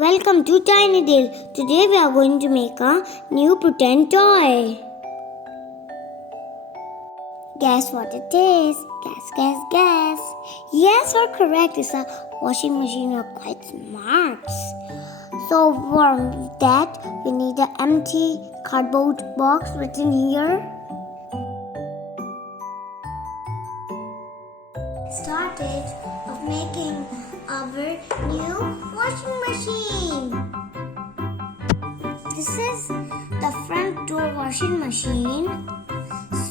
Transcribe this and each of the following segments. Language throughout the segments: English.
Welcome to Tinydale. Today we are going to make a new pretend toy. Guess what it is? Guess. Yes, you're correct. It's a washing machine. You're quite smart. So for that, we need an empty cardboard box written here. Started of making our new washing machine. This is the front door washing machine,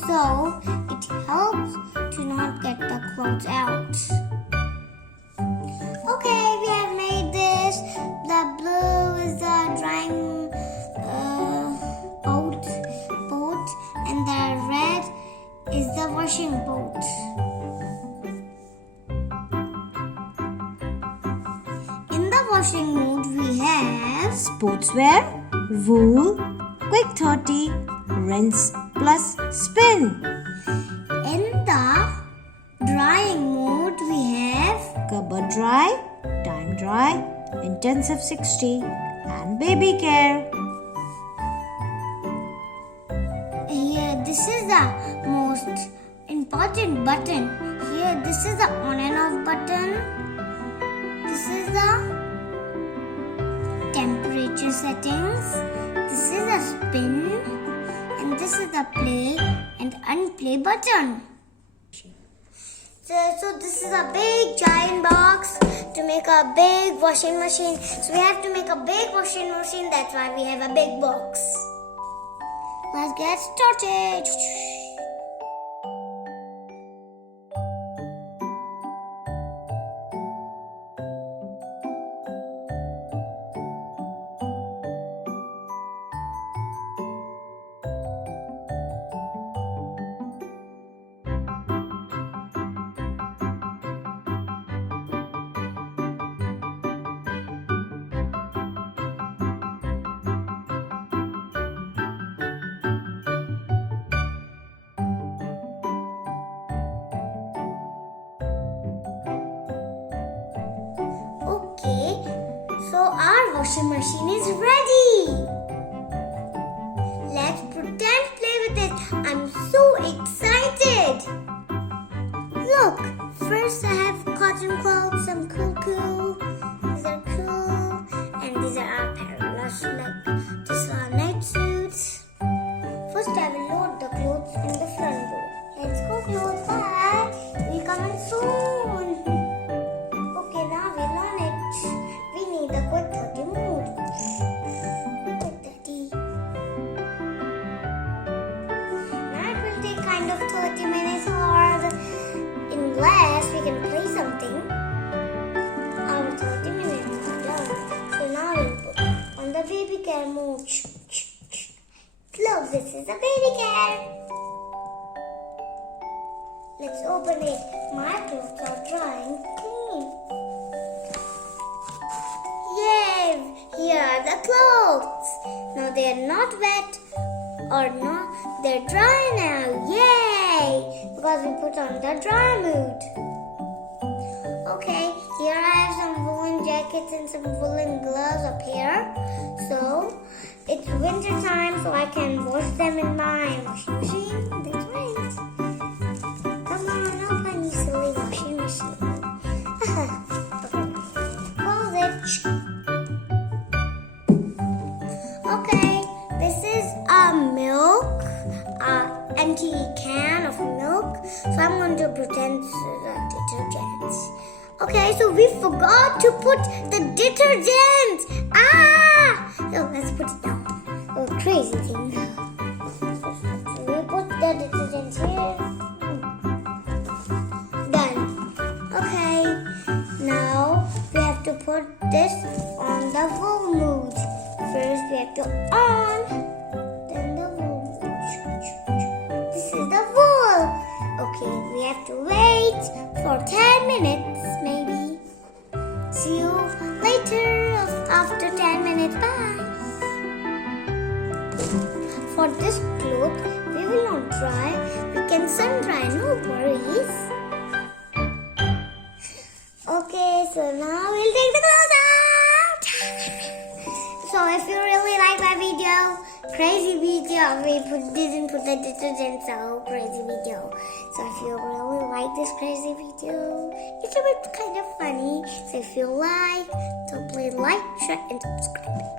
so it helps to not get the clothes out. Okay, we have made this. The blue is the drying boat, and the red is the washing boat. In the washing mode, we have sportswear, wool, quick 30, rinse plus spin. In the drying mode, we have Cover dry, time dry, intensive 60 and baby care. here. This is the most important button. Here, this is the on and off button. This is the temperature settings. This is the spin, and this is the play and unplay button. So this is a big giant box to make a big washing machine. So we have to make a big washing machine. That's why we have a big box. Let's get started. Okay, so our washing machine is ready. Let's pretend play with it. I'm so excited. Look, first I have cotton clothes, some cool. These are cool, and these are our parallels, like this are night suits. First I will load the clothes in the front door. Let's go clothes, bye. We'll come in soon. Okay, now we're on it. We need a quick 30 mode. Quick 30. Now it will take kind of 30 minutes, or unless we can play something. Our 30 minutes are done. So now we'll put on the baby care mode. Look, this is the baby care. Let's open it. My clothes are drying clean. Yay! Here are the clothes. Now they are not wet or not. They're dry now. Yay! Because we put on the dry mood. Okay, here I have some woolen jackets and some woolen gloves up here. So it's winter time, so I can wash them in my washing machine. That's right. Come on, open you silly washing machine. Close it. Okay, this is a milk, empty can of milk. So I'm going to pretend detergents. Okay, so we forgot to put the detergent. So let's put it down. Oh, crazy thing. So we put the detergent here. Done. Okay, now we have to put this on the wool mood. First we have to on, then the wool. This is the wool. Okay, we have to wait for 10 minutes maybe. See you later after 10 minutes. Bye. For this cloth, we will not dry. We can sun dry, no worries. Okay, so now we'll take the clothes out. So if you really like my video, crazy video, we didn't put the detergent, so crazy video. So if you really like this crazy video, it's a bit kind of funny. So if you like, so please like, share, and subscribe.